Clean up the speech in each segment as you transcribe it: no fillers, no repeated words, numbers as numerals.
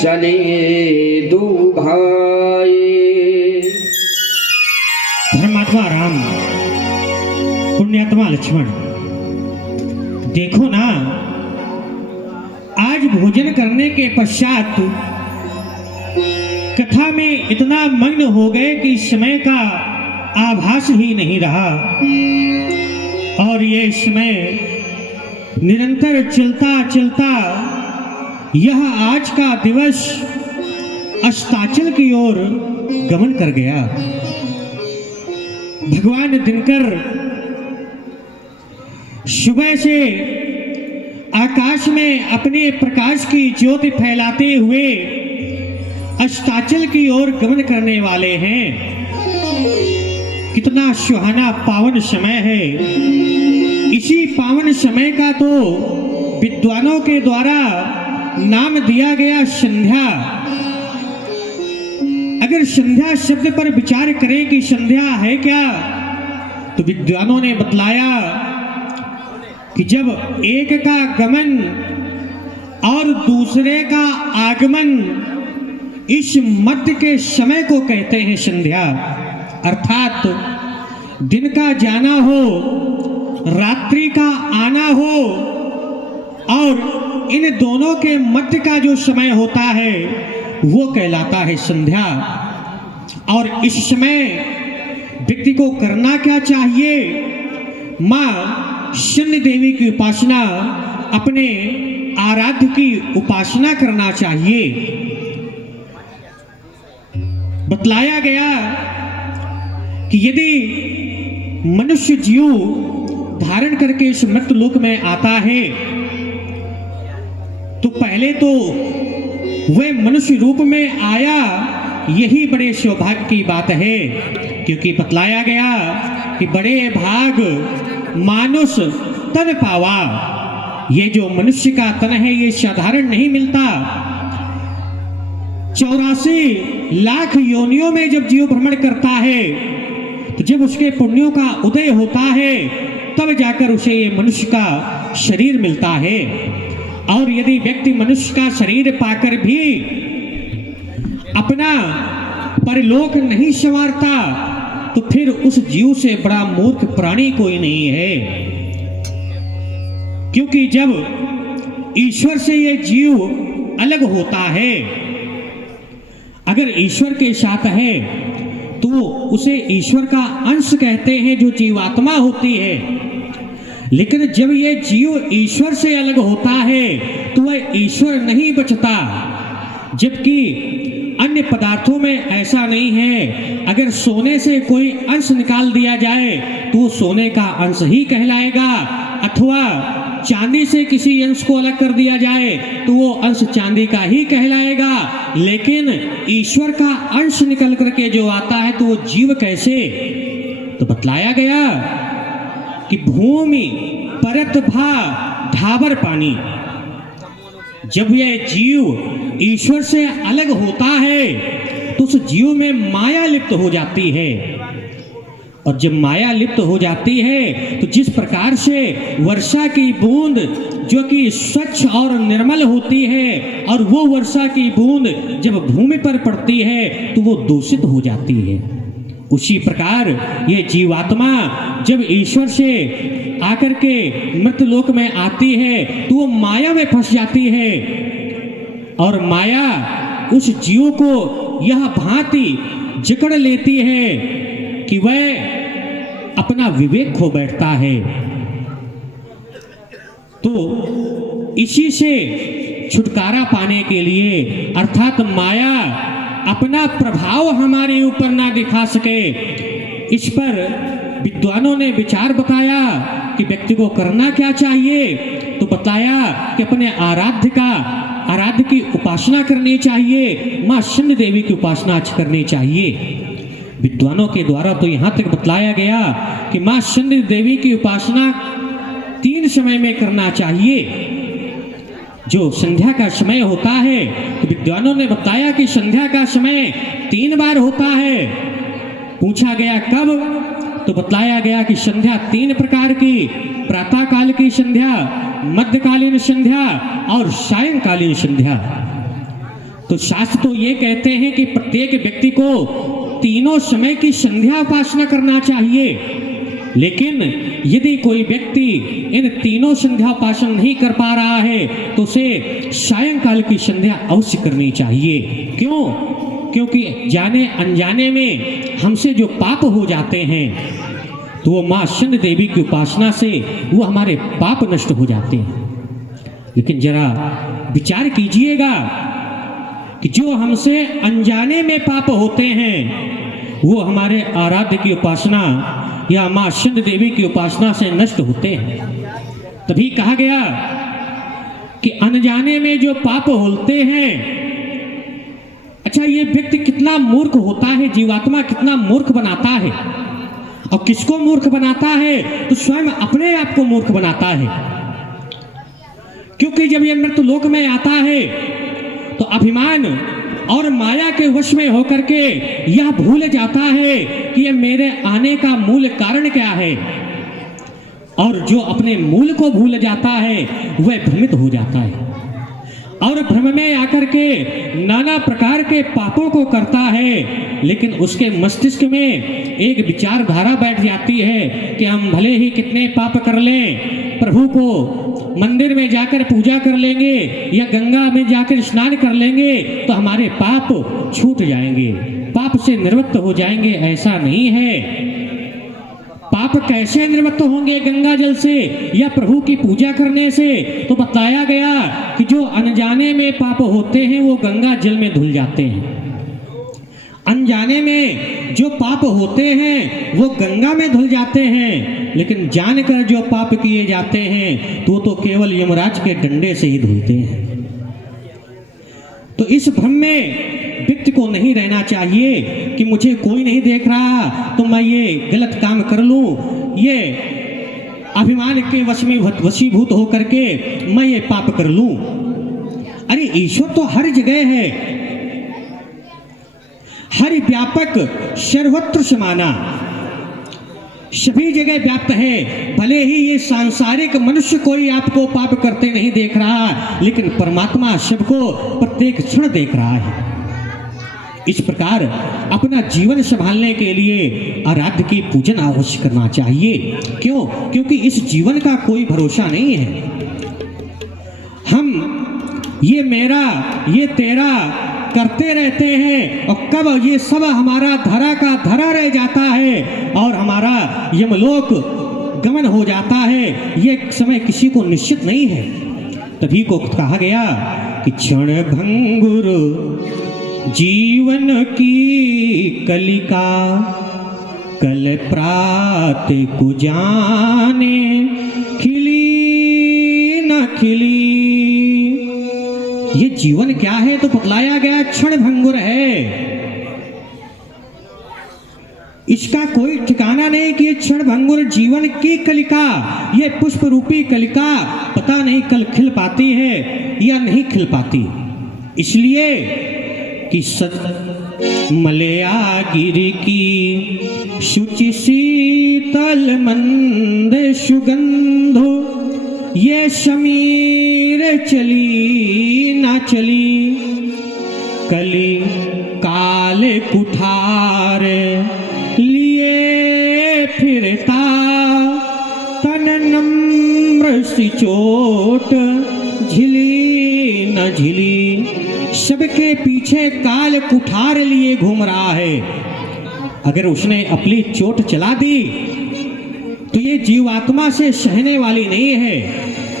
चले दो भाई। धर्मात्मा राम, पुण्यात्मा लक्ष्मण, देखो ना, आज भोजन करने के पश्चात कथा में इतना मग्न हो गए कि समय का आभास ही नहीं रहा और ये समय निरंतर चलता चलता यह आज का दिवस अस्ताचल की ओर गमन कर गया। भगवान दिनकर सुबह से आकाश में अपने प्रकाश की ज्योति फैलाते हुए अस्ताचल की ओर गमन करने वाले हैं। कितना सुहाना पावन समय है। इसी पावन समय का तो विद्वानों के द्वारा नाम दिया गया संध्या। अगर संध्या शब्द पर विचार करें कि संध्या है क्या, तो विद्वानों ने बतलाया कि जब एक का गमन और दूसरे का आगमन, इस मध्य के समय को कहते हैं संध्या। अर्थात दिन का जाना हो, रात्रि का आना हो और इन दोनों के मध्य का जो समय होता है वो कहलाता है संध्या। और इस समय व्यक्ति को करना क्या चाहिए? माँ शनि देवी की उपासना, अपने आराध्य की उपासना करना चाहिए। बतलाया गया कि यदि मनुष्य जीव धारण करके इस मृत लोक में आता है तो पहले तो वह मनुष्य रूप में आया, यही बड़े सौभाग्य की बात है। क्योंकि बतलाया गया कि बड़े भाग मानुष तन पावा। ये जो मनुष्य का तन है ये साधारण नहीं मिलता। 84 लाख योनियों में जब जीव भ्रमण करता है तो जब उसके पुण्यों का उदय होता है तब जाकर उसे ये मनुष्य का शरीर मिलता है। और यदि व्यक्ति मनुष्य का शरीर पाकर भी अपना परलोक नहीं संवारता तो फिर उस जीव से बड़ा मूर्ख प्राणी कोई नहीं है। क्योंकि जब ईश्वर से ये जीव अलग होता है, अगर ईश्वर के साथ है तो उसे ईश्वर का अंश कहते हैं, जो जीवात्मा होती है। लेकिन जब ये जीव ईश्वर से अलग होता है तो वह ईश्वर नहीं बचता। जबकि अन्य पदार्थों में ऐसा नहीं है। अगर सोने से कोई अंश निकाल दिया जाए तो वो सोने का अंश ही कहलाएगा, अथवा चांदी से किसी अंश को अलग कर दिया जाए तो वो अंश चांदी का ही कहलाएगा। लेकिन ईश्वर का अंश निकल करके जो आता है तो वो जीव कैसे? तो बतलाया गया कि भूमि परत भा ढाबर पानी। जब यह जीव ईश्वर से अलग होता है तो उस जीव में माया लिप्त हो जाती है। और जब माया लिप्त हो जाती है तो जिस प्रकार से वर्षा की बूंद जो कि स्वच्छ और निर्मल होती है, और वो वर्षा की बूंद जब भूमि पर पड़ती है तो वो दूषित हो जाती है, उसी प्रकार ये जीवात्मा जब ईश्वर से आकर के मृत लोक में आती है तो वो माया में फंस जाती है। और माया उस जीव को यह भांति जकड़ लेती है कि वह अपना विवेक खो बैठता है। तो इसी से छुटकारा पाने के लिए, अर्थात माया अपना प्रभाव हमारे ऊपर ना दिखा सके, इस पर विद्वानों ने विचार बताया कि व्यक्ति को करना क्या चाहिए। तो बताया कि अपने आराध्य की उपासना करनी चाहिए, माँ शनि देवी की उपासना करनी चाहिए। विद्वानों के द्वारा तो यहाँ तक बतलाया गया कि माँ शनि देवी की उपासना 3 समय में करना चाहिए। जो संध्या का समय होता है तो विद्वानों ने बताया कि संध्या का समय 3 बार होता है। पूछा गया कब, तो बतलाया गया कि संध्या 3 प्रकार की, प्रातः काल की संध्या, मध्यकालीन संध्या और सायंकालीन संध्या। तो शास्त्र तो ये कहते हैं कि प्रत्येक व्यक्ति को तीनों समय की संध्या उपासना करना चाहिए, लेकिन यदि कोई व्यक्ति इन तीनों संध्या उपासना नहीं कर पा रहा है तो उसे सायंकाल की संध्या अवश्य करनी चाहिए। क्यों? क्योंकि जाने अनजाने में हमसे जो पाप हो जाते हैं तो वो माँ शंड देवी की उपासना से वो हमारे पाप नष्ट हो जाते हैं। लेकिन जरा विचार कीजिएगा कि जो हमसे अनजाने में पाप होते हैं वो हमारे आराध्य की उपासना या माँ शंड देवी की उपासना से नष्ट होते हैं। तभी कहा गया कि अनजाने में जो पाप होते हैं, अच्छा ये व्यक्ति कितना मूर्ख होता है, जीवात्मा कितना मूर्ख बनाता है। और किसको मूर्ख बनाता है? तो स्वयं अपने आप को मूर्ख बनाता है। क्योंकि जब ये मृत्युलोक में आता है तो अभिमान और माया के वश में होकर के यह भूल जाता है कि ये मेरे आने का मूल कारण क्या है, और जो अपने मूल को भूल जाता है वह भ्रमित हो जाता है और भ्रम में आकर के नाना प्रकार के पापों को करता है। लेकिन उसके मस्तिष्क में एक विचारधारा बैठ जाती है कि हम भले ही कितने पाप कर लें, प्रभु को मंदिर में जाकर पूजा कर लेंगे या गंगा में जाकर स्नान कर लेंगे तो हमारे पाप छूट जाएंगे, पाप से निवृत्त हो जाएंगे। ऐसा नहीं है। पाप कैसे निवृत्त होंगे? गंगा जल से या प्रभु की पूजा करने से। तो बताया गया कि जो अनजाने में पाप होते हैं वो गंगा जल में धुल जाते हैं। अनजाने में जो पाप होते हैं वो गंगा में धुल जाते हैं, लेकिन जानकर जो पाप किए जाते हैं तो केवल यमराज के डंडे से ही धुलते हैं। तो इस भ्रम में व्यक्ति को नहीं रहना चाहिए कि मुझे कोई नहीं देख रहा तो मैं ये गलत काम कर लूं, ये अभिमान के वशीभूत होकर के मैं ये पाप कर लूं। अरे ईश्वर तो हर जगह है, हर व्यापक, सर्वत्र समाना, सभी जगह व्याप्त है। भले ही ये सांसारिक मनुष्य कोई आपको पाप करते नहीं देख रहा, लेकिन परमात्मा सबको प्रत्येक क्षण देख रहा है। इस प्रकार अपना जीवन संभालने के लिए आराध्य की पूजन अवश्य करना चाहिए। क्यों? क्योंकि इस जीवन का कोई भरोसा नहीं है। हम ये मेरा, ये तेरा करते रहते हैं और कब ये सब हमारा धरा का धरा रह जाता है और हमारा यमलोक गमन हो जाता है, ये समय किसी को निश्चित नहीं है। तभी को कहा गया कि क्षण भंगुर जीवन की कलिका, कल प्रात को जाने खिली न खिली। ये जीवन क्या है? तो बतलाया गया क्षण भंगुर है। इसका कोई ठिकाना नहीं कि ये क्षण भंगुर जीवन की कलिका, ये पुष्प रूपी कलिका पता नहीं कल खिल पाती है या नहीं खिल पाती। इसलिए कि मलया गिरी की शुचि शीतल मंद सुगंधो, ये समीर चली ना चली, कली काल कुठार लिए फिरता, तन नम्र सी चोट झिली न झिली। सबके पीछे काल कुठार लिए घूम रहा है। अगर उसने अपनी चोट चला दी तो ये जीवात्मा से सहने वाली नहीं है।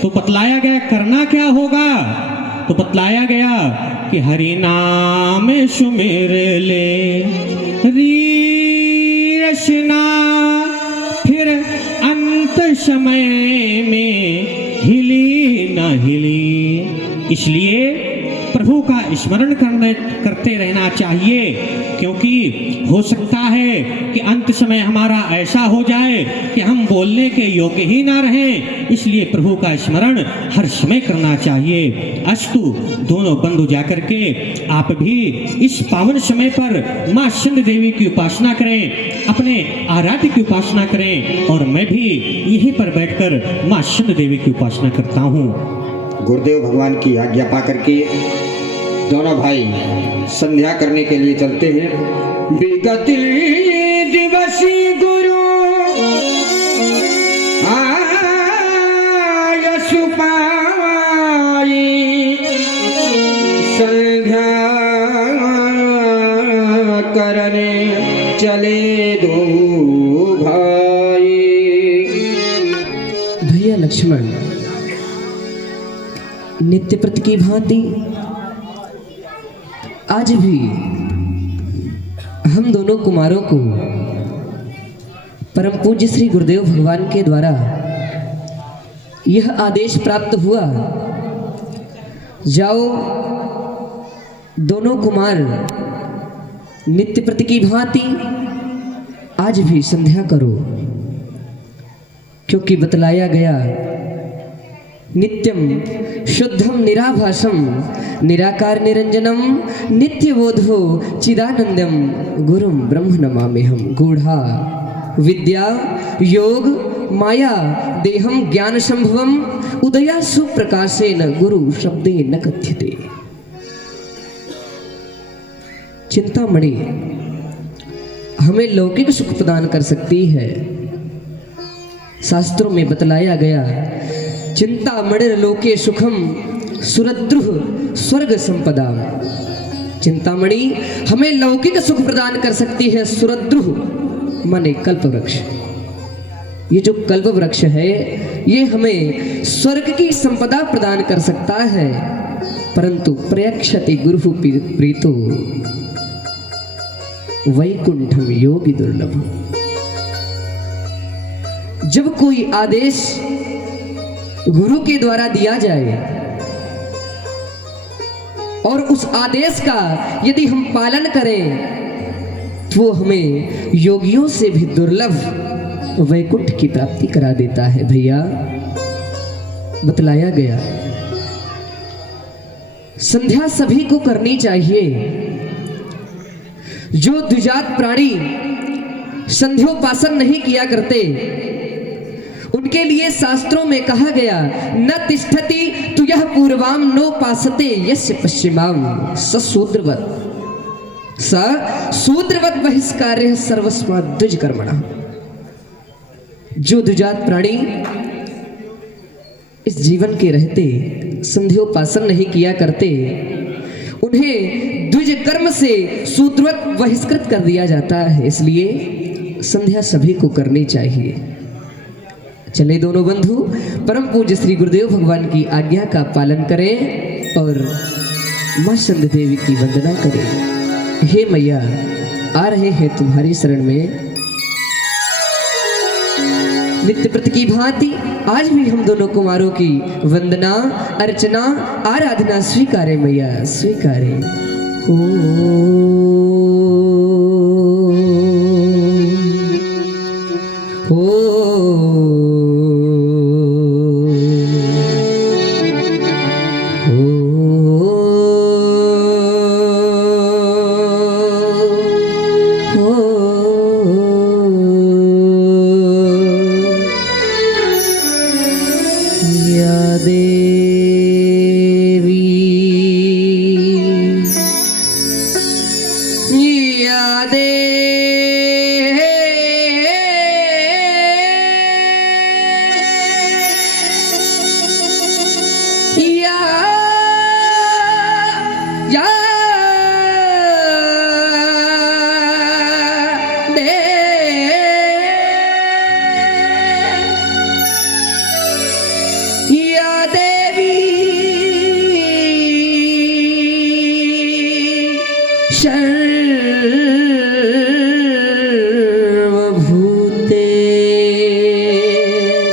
तो बतलाया गया करना क्या होगा? तो बतलाया गया कि हरि नाम सुमिर ले री रचना, फिर अंत समय में हिली न हिली। इसलिए प्रभु का स्मरण करते रहना चाहिए, क्योंकि हो सकता है कि अंत समय हमारा ऐसा हो जाए कि हम बोलने के योग्य ही ना रहें। इसलिए प्रभु का स्मरण हर समय करना चाहिए। अस्तु दोनों बंधु जाकर के आप भी इस पावन समय पर माँ शंड देवी की उपासना करें, अपने आराध्य की उपासना करें, और मैं भी यहीं पर बैठकर माँ शंड देवी की उपासना करता हूँ। गुरुदेव भगवान की आज्ञा पा करके दोनों भाई संध्या करने के लिए चलते हैं। विगति दिवसी गुरु आय सुपाई संध्या करने चले दो भाई। भैया लक्ष्मण, नित्य प्रति की भांति आज भी हम दोनों कुमारों को परम पूज्य श्री गुरुदेव भगवान के द्वारा यह आदेश प्राप्त हुआ, जाओ दोनों कुमार नित्य प्रति की भांति आज भी संध्या करो, क्योंकि बतलाया गया नित्यम शुद्धम निराभासम निराकार निरंजनम नित्यबोधो चिदानंदम गुरुम ब्रह्म नमाम्यहम्। गूढ़ा विद्या योग माया देहम ज्ञान संभवम उदया सुप्रकाशेन गुरु शब्दे न कथ्यते। चिंतामणि हमें लौकिक सुख प्रदान कर सकती है। शास्त्रों में बतलाया गया चिंतामणिर लोके सुखम सुरद्रुह स्वर्ग संपदा। चिंतामणि हमें लौकिक सुख प्रदान कर सकती है। सुरद्रुह माने कल्प वृक्ष। ये जो कल्प वृक्ष है ये हमें स्वर्ग की संपदा प्रदान कर सकता है, परंतु प्रयक्षति गुरु प्रीतो वैकुंठम योगी दुर्लभ। जब कोई आदेश गुरु के द्वारा दिया जाए और उस आदेश का यदि हम पालन करें तो वो हमें योगियों से भी दुर्लभ वैकुंठ की प्राप्ति करा देता है। भैया बतलाया गया संध्या सभी को करनी चाहिए। जो द्विजात प्राणी संध्योपासन नहीं किया करते उनके लिए शास्त्रों में कहा गया न तिष्ठति तु यह पूर्वाम नोपासते यस्य पश्चिमाम सशूद्रवत् स शूद्रवत् बहिष्कार्यः सर्वस्मात् द्विज कर्मणः। जो द्विजात प्राणी इस जीवन के रहते संध्योपासन नहीं किया करते उन्हें द्विज कर्म से शूद्रवत् बहिष्कृत कर दिया जाता है। इसलिए संध्या सभी को करनी चाहिए। चले दोनों बंधु परम पूज्य श्री गुरुदेव भगवान की आज्ञा का पालन करें और मां संध्या देवी की वंदना करें। हे मैया आ रहे हैं तुम्हारी शरण में। नित्य प्रति की भांति आज भी हम दोनों कुमारों की वंदना अर्चना आराधना स्वीकारे मैया स्वीकारे। ओ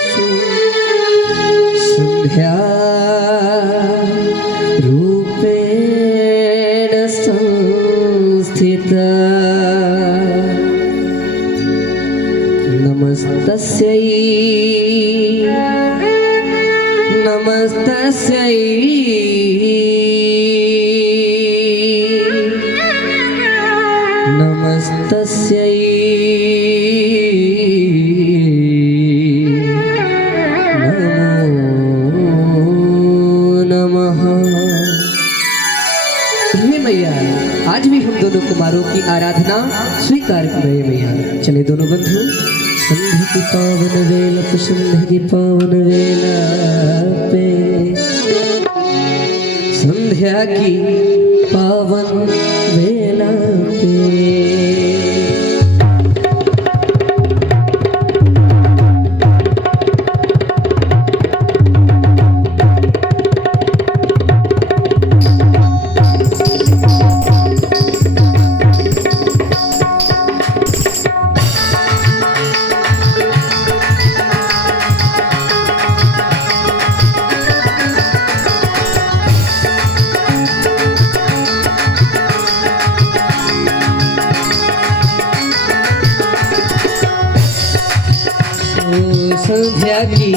सर्वभूतेषु संध्या रूपेण संस्थिता। नमस्तस्यै नमस्तस्यै नमस्तस्यै नमो नमः। मैया, आज भी हम दोनों कुमारों की आराधना स्वीकार करें मैया। चले दोनों बंधु। संध्या की पावन वेला पे, संध्या की पावन वेला पे, संध्या की पावन वेला पे। संध्या की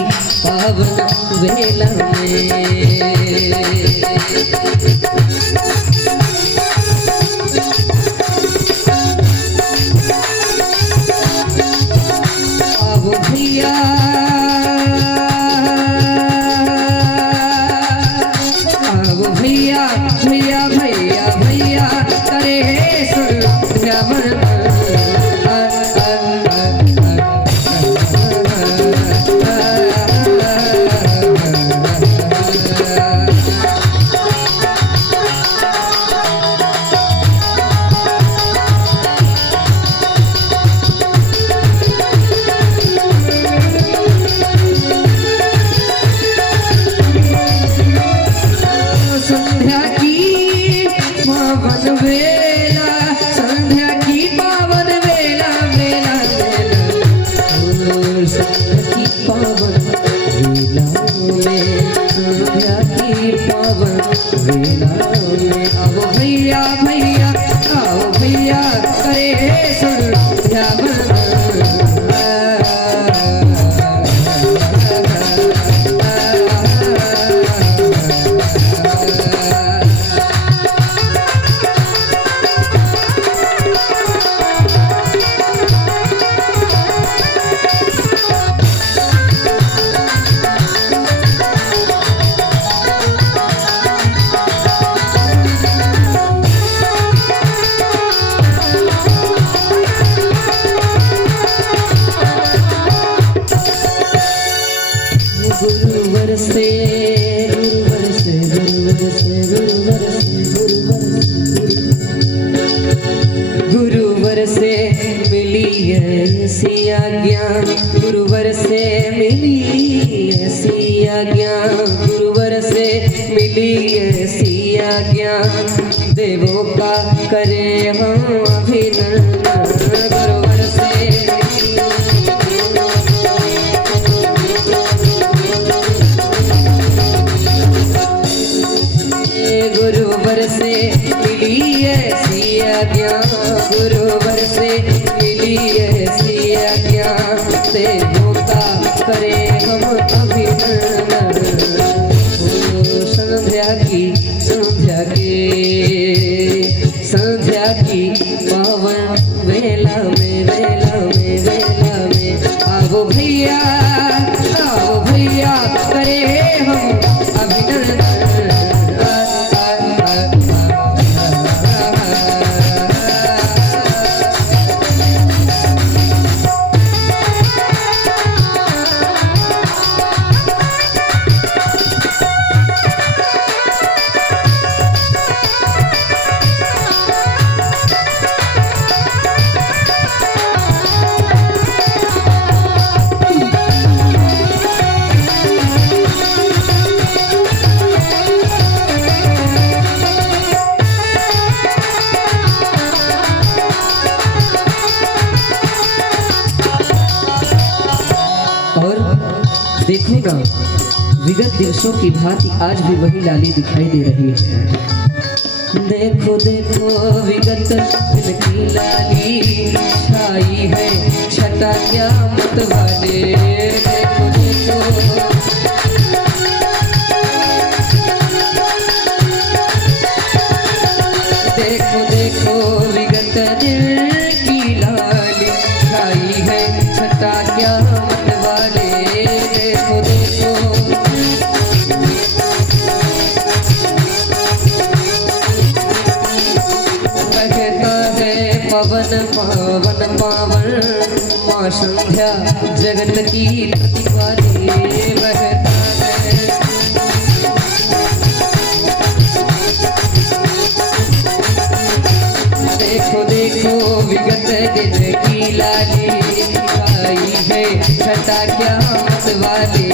पावन वेला में, आओ भैया, आओ भैया, भैया भैया भैया करे संध्या वंदन। गुरुवर से मिली ऐसी आज्ञा, गुरुवर से मिली ऐसी आज्ञा, गुरुवर से मिली ऐसी आज्ञा, देवों का करे हम अभिनंदन। गुरुवर से गुरुवर से मिली ऐसी आज्ञा, गुरुवर से मिली ऐसी आज्ञा, देवों का करे हम अभिनंदन। संध्या की संध्या की पावन वेला में, वेला में, वेला में, आओ भैया, आओ भैया करे हम अभिनंदन। देखो ना, विगत दिवसों की भांति आज भी वही लाली दिखाई दे रही है। देखो देखो विगत दिन की लाली छाई है छटा क्या मत वाले। देखो देखो देखो देखो विगत दिन की लाली छाई है छटा क्या मत वाले। देखो देखो पावन पावन पावन माँ संध्या जगत की प्रतिवादी बहता है। देखो देखो विगत दिन की लाली आई है छटा क्या मतवाली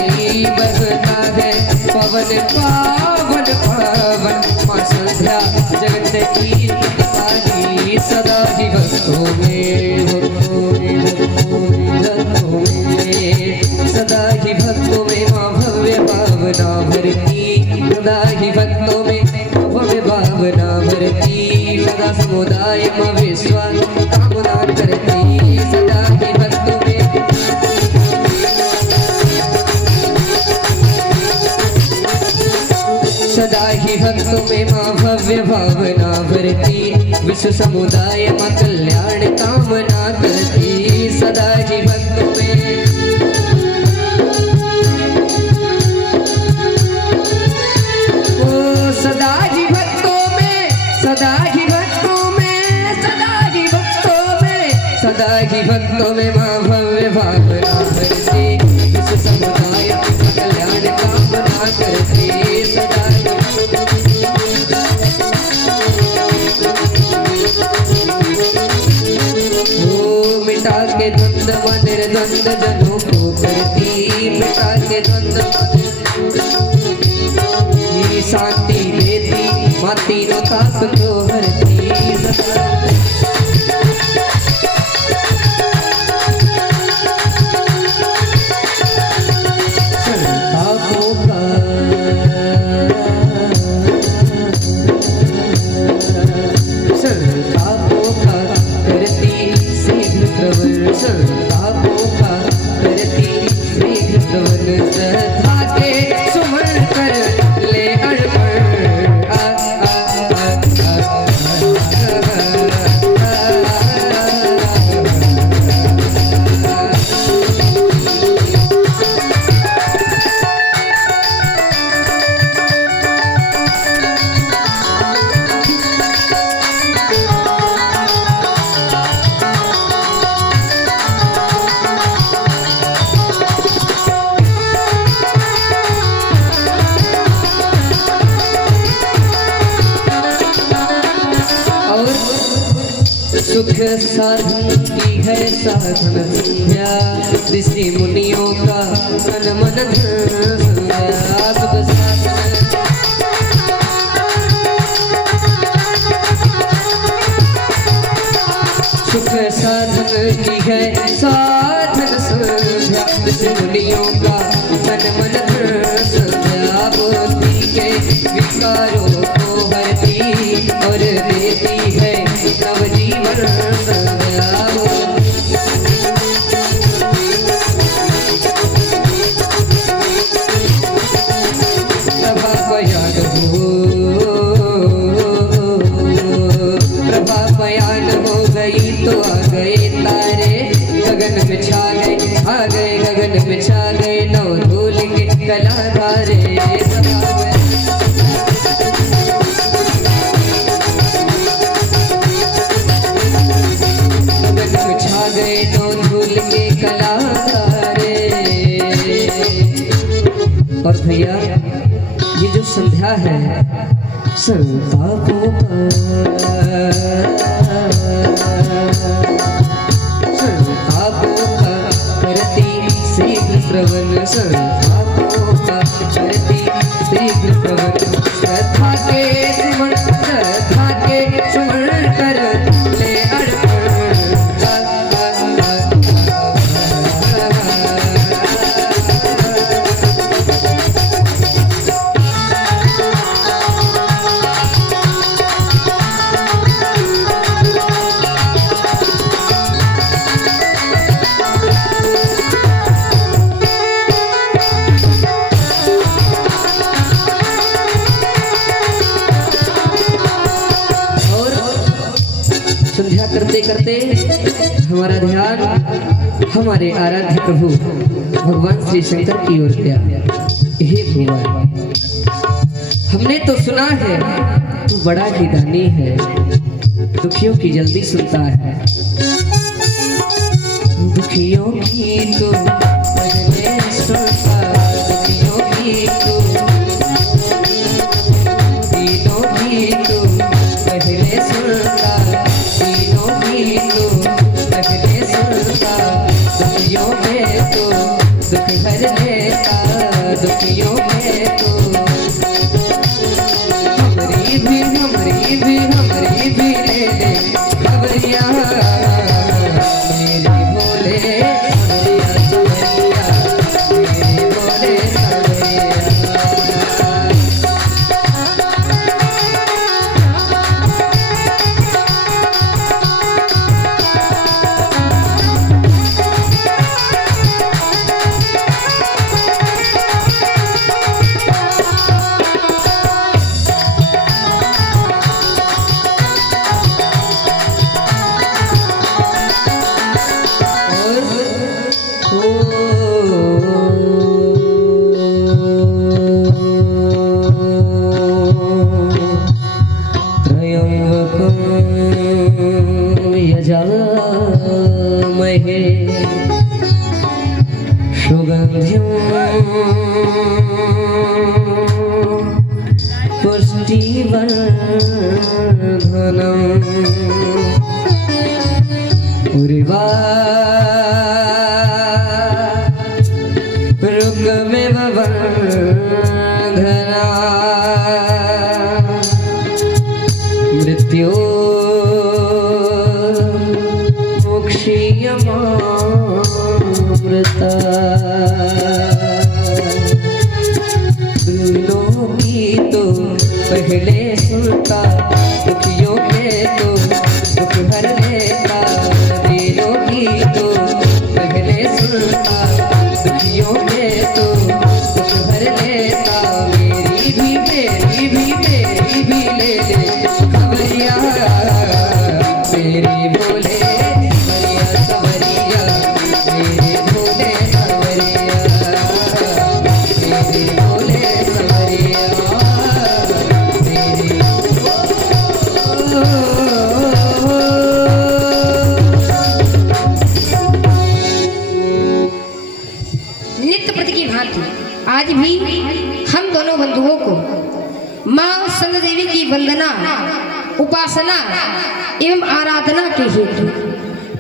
बहता है। पवन पावन पावन माँ संध्या जगत की प्रतिवादी सदा ही भक्तों में सदा ही भक्तों में माँ भव्य भावना भरती सदा ही भक्तों में भव्य भावना भरती सदा समुदाय माँ विश्वास कामना करती सदा ही भक्तों में सदा ही भक्तों में माँ भव्य भावना भरती विश्व समुदाय माँ कल्याण कामना करती सदा ही भक्तों में ओ सदा ही भक्तों में सदा ही भक्तों में सदा ही भक्तों में सदा ही भक्तों में माँ भव्य भावना भरती विश्व समुदाय माँ कल्याण कामना करती सदा मिटा के द्वंद व निर्द्वंद जनों को करती मिटा के द्वंद शांति देती माँ तीनों ताप को हरती संतापों का संतापों का करती शीघ्र प्रवर संतापों का करती शीघ्र प्रवर श्रद्धा के सुमन कर ले अर्पण सुख साधन की है साधन संध्या ऋषि मुनियों का तन मन धन संध्या सुख साधन सुख साधन की है साधन संध्या ऋषि मुनियों का तन मन धन संध्या बुद्धि के विकारों को हरती और देती है नवजीवन संध्या प्रभा बयान प्रभा बयान हो गई तो आ गए तारे गगन में छा गए गगन में छा गए नौ धूल के कलाकारे गए तो धूल के कलाकारे। और भैया ये जो संध्या है संतापों का करती शीघ्र श्रवण संतापों का करती शीघ्र श्रवण श्रद्धा के सुमन कर ले अर्पण करते करते हमारा ध्यान हमारे आराध्य प्रभु भगवान श्री शंकर की ओर गया। हे भगवान, हमने तो सुना है तू बड़ा ही दानी है, दुखियों की जल्दी सुनता है। दुखियों की तो पहले सुनता, दुखियों की तो तीनों की तो पहले सुनता, तीनों की तो पहले सुनता। दुखियों में तो दुख हर लेता, दुखियों में तो हमरी भी ले ले खबरिया मेरे बोले सवरिया सवरिया, मेरे बोले सवरिया। यजामहे सुगन्धिं पुष्टिवर्धनम् उर्वारुकमिव बन्धना मृत्यो मोक्षीयमामृता। तीनों की तो पहले सुनता, दुखियों के तो दुख हर लेता। तीनों की तो पहले सुनता, दुखियों के तो दुख हर लेता। मेरी भी ले ले खबरिया मेरी बोले सवरिया सवरिया, मेरे बोले सवरिया, मेरे बोले सवरिया, मेरे नित्य प्रति की भांति आज भी हम दोनों बंधुओं को माँ संत देवी की वंदना, उपासना एवं आराधना के हेतु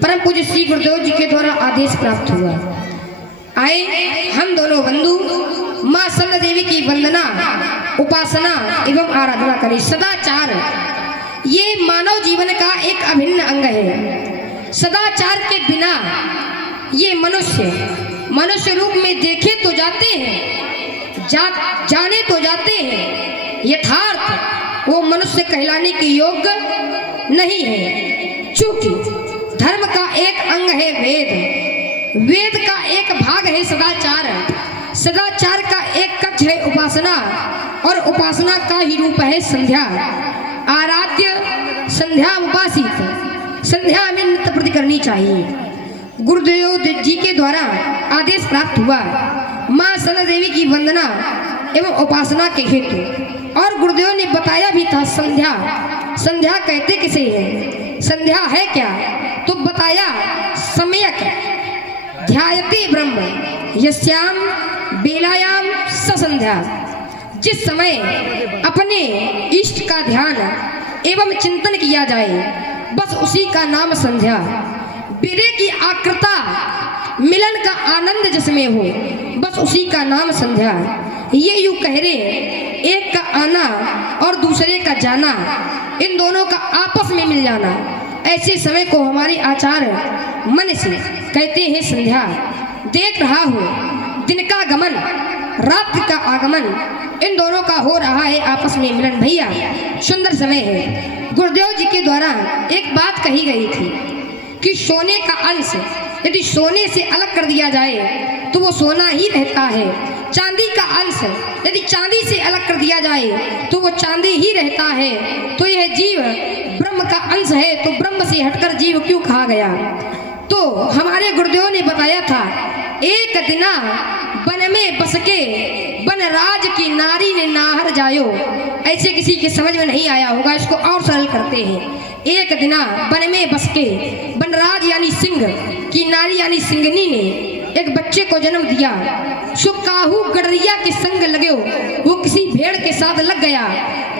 परम पूज्य श्री गुरुदेव जी के द्वारा आदेश प्राप्त हुआ। आए हम दोनों बंधु माँ संत देवी की वंदना, उपासना एवं आराधना करें। सदाचार ये मानव जीवन का एक अभिन्न अंग है। सदाचार के बिना ये मनुष्य रूप में देखे तो जाते हैं, जाने तो जाते हैं, यथार्थ वो मनुष्य कहलाने के योग्य नहीं है। चूंकि धर्म का एक अंग है वेद, वेद का एक भाग है सदाचार, सदाचार का एक कक्ष है उपासना, और उपासना का ही रूप है संध्या। आराध्य संध्या उपासित, संध्या में नित्य प्रति करनी चाहिए। गुरुदेव जी के द्वारा आदेश प्राप्त हुआ माँ संत देवी की वंदना एवं उपासना के हेतु, और गुरुदेव ने बताया भी था संध्या। संध्या कहते किसे है, संध्या है क्या, तो बताया सम्यक ध्यायते ब्रह्म यस्याम बेलायाम ससंध्या। जिस समय अपने इष्ट का ध्यान एवं चिंतन किया जाए, बस उसी का नाम संध्या। बिरे की आकृता मिलन का आनंद जिसमें हो, बस उसी का नाम संध्या। ये यूं कह रहे, एक का आना और दूसरे का जाना, इन दोनों का आपस में मिल जाना, ऐसे समय को हमारी आचार्य मन से कहते हैं संध्या। देख रहा हूँ दिन का गमन, रात्रि का आगमन, इन दोनों का हो रहा है आपस में मिलन। भैया सुंदर समय है। गुरुदेव जी के द्वारा एक बात कही गई थी कि सोने का अंश यदि सोने से अलग कर दिया जाए तो वो सोना ही रहता है। चांदी का अंश यदि चांदी से अलग कर दिया जाए तो वो चांदी ही रहता है। तो यह जीव ब्रह्म का अंश है, तो ब्रह्म से हटकर जीव क्यों कहा गया? तो हमारे गुरुदेव ने बताया था, एक दिना वन में बस के वन राज की नारी ने नाहर जायो। ऐसे किसी के समझ में नहीं आया होगा, इसको और सरल करते हैं। एक दिना वन में बस के वनराज यानी सिंह की नारी यानी सिंगनी ने एक बच्चे को जन्म दिया। सो काहू गडरिया के संग लगे, वो किसी भेड़ के साथ लग गया।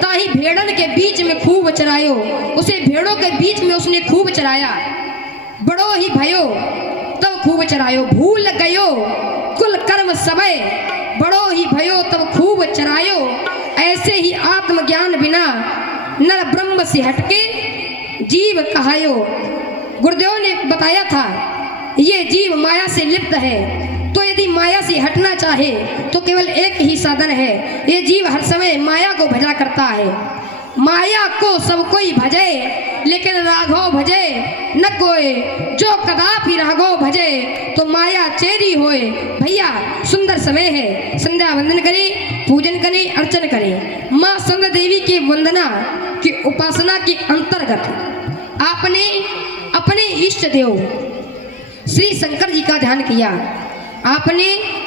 ताही भेड़न के बीच में खूब चरायो, उसे भेड़ों के बीच में उसने खूब चराया। बड़ो ही भयो तब खूब चरायो, भूल गयो कुल कर्म सबय। बड़ो ही भयो तब खूब चरायो, ऐसे ही आत्मज्ञान बिना नर ब्रह्म से हटके जीव कहायो। गुरुदेव ने बताया था ये जीव माया से लिप्त है, तो यदि माया से हटना चाहे तो केवल एक ही साधन है। ये जीव हर समय माया को भजा करता है। माया को सब कोई भजे, लेकिन राघव भजे न कोई। जो कदापि राघव भजे तो माया चेरी होए। भैया सुंदर समय है, संध्या वंदन करें, पूजन करें, अर्चन करें। माँ संध्या देवी की वंदना की उपासना के अंतर्गत आपने अपने इष्ट देव श्री शंकर जी का ध्यान किया। आपने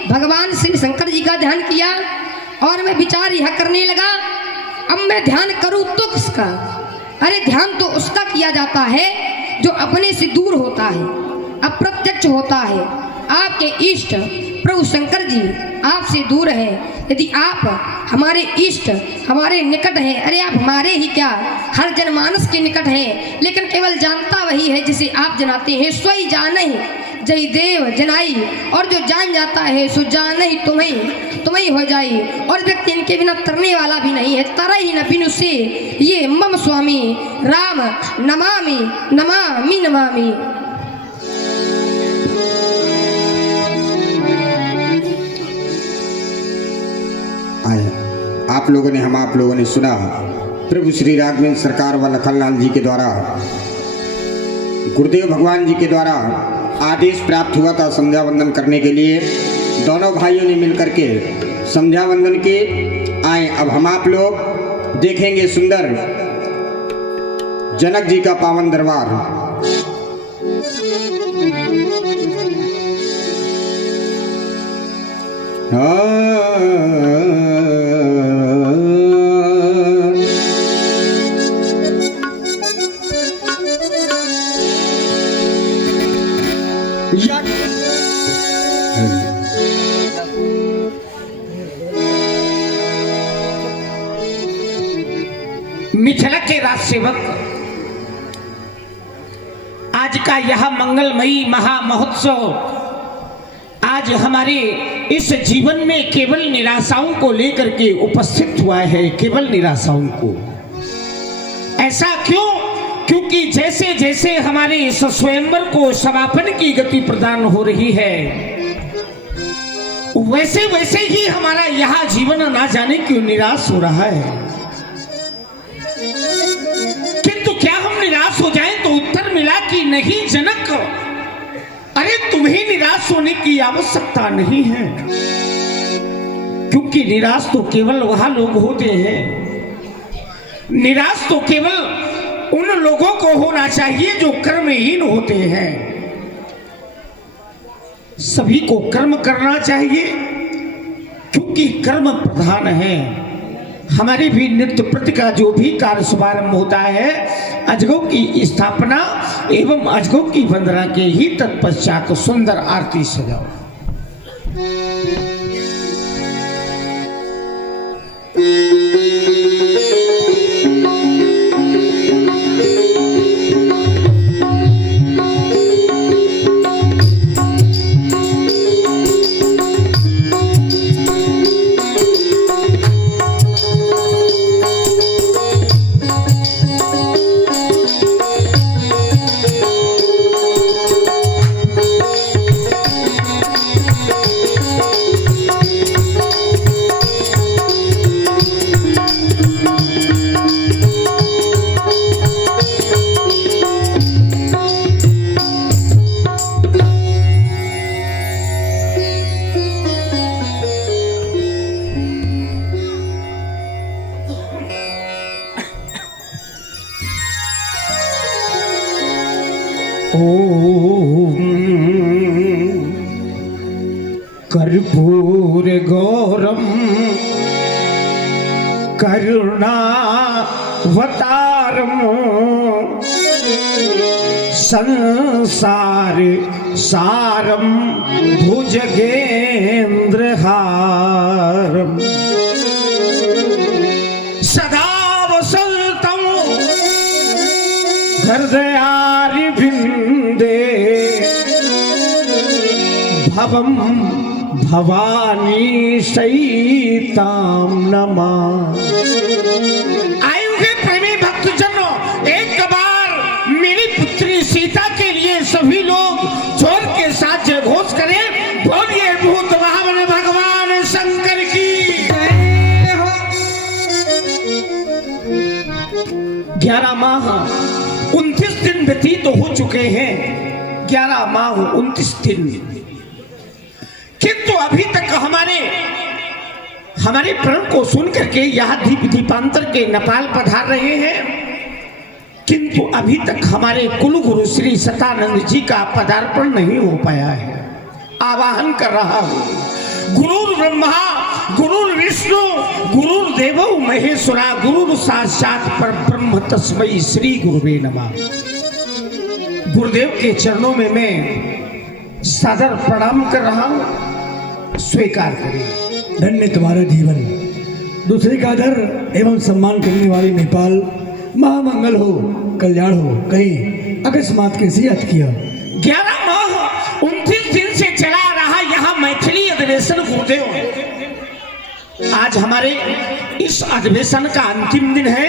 भगवान श्री शंकर जी का ध्यान किया और मैं विचार यह करने लगा, अब मैं ध्यान करूं तो किसका? अरे ध्यान तो उसका किया जाता है जो अपने से दूर होता है, अप्रत्यक्ष होता है। आपके इष्ट प्रभु शंकर जी आपसे दूर है। यदि आप हमारे इष्ट हमारे निकट हैं, अरे आप हमारे ही क्या हर जनमानस के निकट हैं, लेकिन केवल जानता वही है जिसे आप जनाते हैं। सोई जाने जय देव जनाई, और जो जान जाता है सो जान ही तुम्हें हो जाई। और व्यक्ति इनके बिना तरने वाला भी नहीं है, तरा ही न बिनु से। ये मम स्वामी राम नमामि नमामि नमामि। आप लोगों ने सुना प्रभु श्री राघवेंद्र सरकार व लखनलाल जी के द्वारा, गुरुदेव भगवान जी के द्वारा आदेश प्राप्त हुआ था संध्या वंदन करने के लिए। दोनों भाइयों ने मिलकर के संध्या वंदन के आए। अब हम आप लोग देखेंगे सुंदर जनक जी का पावन दरबार। मिथिला के राज सेवक, आज का यह मंगलमयी महा महोत्सव आज हमारे इस जीवन में केवल निराशाओं को लेकर के उपस्थित हुआ है। केवल निराशाओं को। ऐसा क्यों? क्योंकि जैसे जैसे हमारे इस स्वयंवर को समापन की गति प्रदान हो रही है, वैसे वैसे ही हमारा यह जीवन ना जाने क्यों निराश हो रहा है। किंतु क्या हम निराश हो जाएं तो उत्तर मिला कि नहीं जनक, अरे तुम्हें निराश होने की आवश्यकता नहीं है। क्योंकि निराश तो केवल वह लोग होते हैं, निराश तो केवल उन लोगों को होना चाहिए जो कर्महीन होते हैं। सभी को कर्म करना चाहिए क्योंकि कर्म प्रधान है। हमारे भी नृत्य प्रति का जो भी कार्य शुभारंभ होता है, अजगों की स्थापना एवं अजगों की वंदना के ही तत्पश्चात सुंदर आरती सजाओ। कर्पूर गौरम करुणावतारम संसार सारम भुजगेन्द्रहारम सदा वसंतम हृदयारविंदे भवम भवानी सहिताम नमा। आयुगे प्रेमी भक्तजनों, एक बार मेरी पुत्री सीता के लिए सभी लोग जोर के साथ जयघोष करें। बोलिए भूत भावन भगवान शंकर की जय हो। 11 माह 29 दिन व्यतीत हो चुके हैं। 11 माह 29 दिन, किंतु अभी तक हमारे प्रण को सुन करके यह दीपांतर के नेपाल पधार रहे हैं, किंतु अभी तक हमारे कुलगुरु श्री सतानंद जी का पदार्पण नहीं हो पाया है। आवाहन कर रहा हूं, गुरुर् ब्रह्मा गुरुर् विष्णु गुरुर्देवो महेश्वरा गुरुर् साक्षात परब्रह्म तस्मै श्री गुरुवे नमः। गुरुदेव के चरणों में मैं सादर प्रणाम कर रहा हूं, स्वीकार करें। धन्य तुम्हारा जीवन, दूसरे का आदर एवं सम्मान करने वाली नेपाल महामंगल हो, कल्याण हो, कहीं अकस्मात कैसे याद किया। 11 माह 29 दिन से चला रहा यह मैथिली अधिवेशन गुरुदेव, आज हमारे इस अधिवेशन का अंतिम दिन है।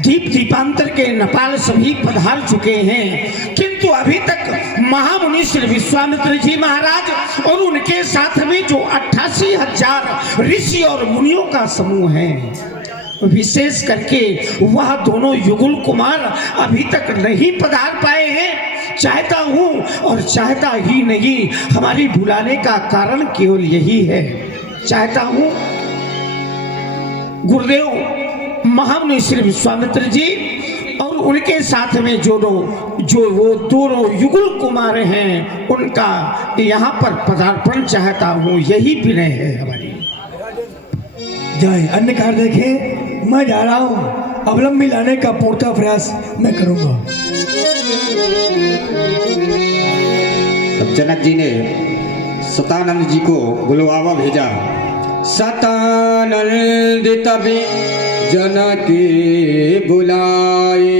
दीपांतर के नेपाल सभी पधार चुके हैं, किंतु अभी तक महामुनि श्री विश्वामित्र जी महाराज और उनके साथ में जो 88,000 ऋषि और मुनियों का समूह है, विशेष करके वह दोनों युगल कुमार अभी तक नहीं पधार पाए हैं। चाहता हूं और चाहता ही नहीं, हमारी बुलाने का कारण केवल यही है। चाहता हूं गुरुदेव महामुनि श्री विश्वामित्र जी और उनके साथ में जो वो दोनों युगल कुमार हैं, उनका यहाँ पर पदार्पण चाहता हूँ, यही विनय है हमारी। जाए अन्य कार्य देखें, मैं जा रहा हूँ। अवलंबी लाने का पूर्ता प्रयास मैं करूँगा। तब जनक जी ने सतानंद जी को बुलवावा भेजा। सतानंद तभी जनक बुलाए,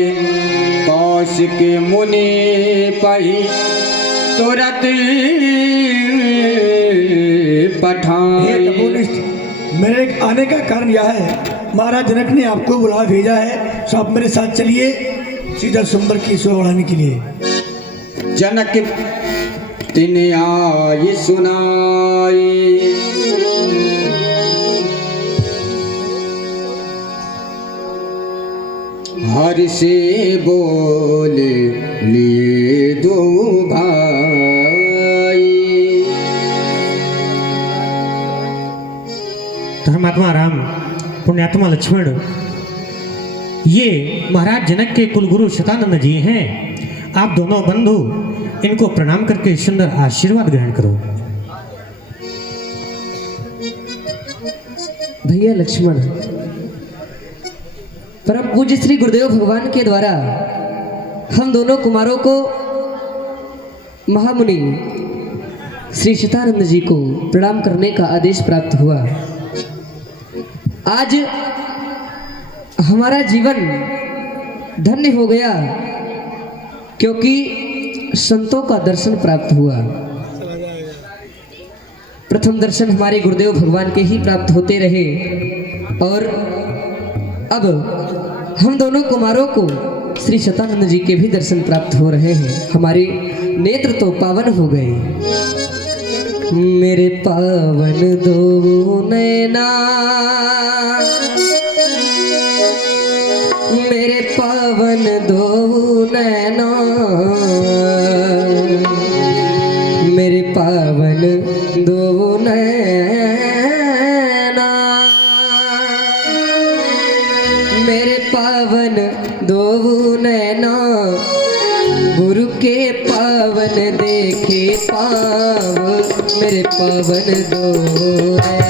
कौशिक मुनि पही तुरंत पठाए। मेरे आने का कारण यह है, महाराज जनक ने आपको बुला भेजा है, तो आप मेरे साथ चलिए सीधा सुंबर की शोभा बढ़ाने के लिए। जनक तिन आय सुनाई, हरि से बोले लिए दो भाई। धर्मात्मा राम, पुण्यात्मा लक्ष्मण, ये महाराज जनक के कुलगुरु शतानंद जी हैं। आप दोनों बंधु इनको प्रणाम करके सुंदर आशीर्वाद ग्रहण करो। भैया लक्ष्मण, परम पूज्य श्री गुरुदेव भगवान के द्वारा हम दोनों कुमारों को महामुनि श्री शतानंद जी को प्रणाम करने का आदेश प्राप्त हुआ। आज हमारा जीवन धन्य हो गया, क्योंकि संतों का दर्शन प्राप्त हुआ। प्रथम दर्शन हमारे गुरुदेव भगवान के ही प्राप्त होते रहे, और अब हम दोनों कुमारों को श्री शतानंद जी के भी दर्शन प्राप्त हो रहे हैं। हमारे नेत्र तो पावन हो गए। मेरे पावन दो नैना, मेरे पावन दो नैना, मेरे पावन दो नैना, मेरे पावन दो नैना, गुरु के पावन देखे पाव, मेरे पावन दो नैना,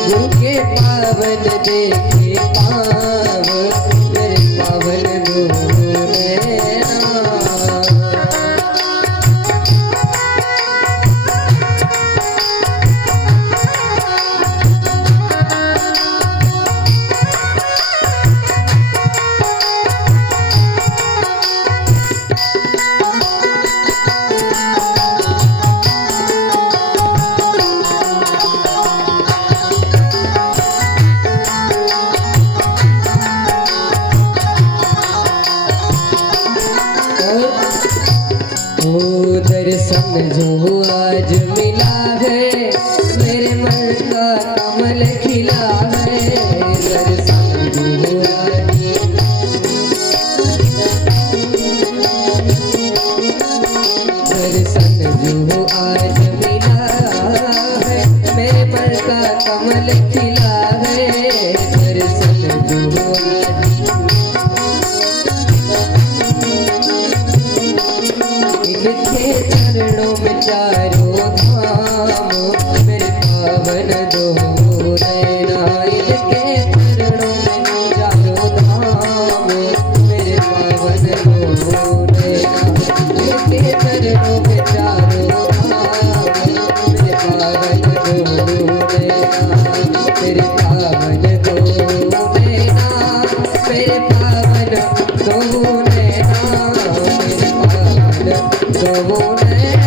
गुरु के पावन है, मेरे मन का कमल खिला है, दर्शन जो आए। दर्शन जो आज मिला है, मेरे मन का कमल खिला है, दर्शन जो आज। इनके चरणों में चारों धाम, मेरे पावन दो नैना। इनके चरणों में चारों धाम, मेरे पावन दो नैना। इनके चरणों में चारों धाम, मेरे पावन दो नैना। मेरे पावन दो नैना, मेरे पावन दो नैना। मेरे पावन दो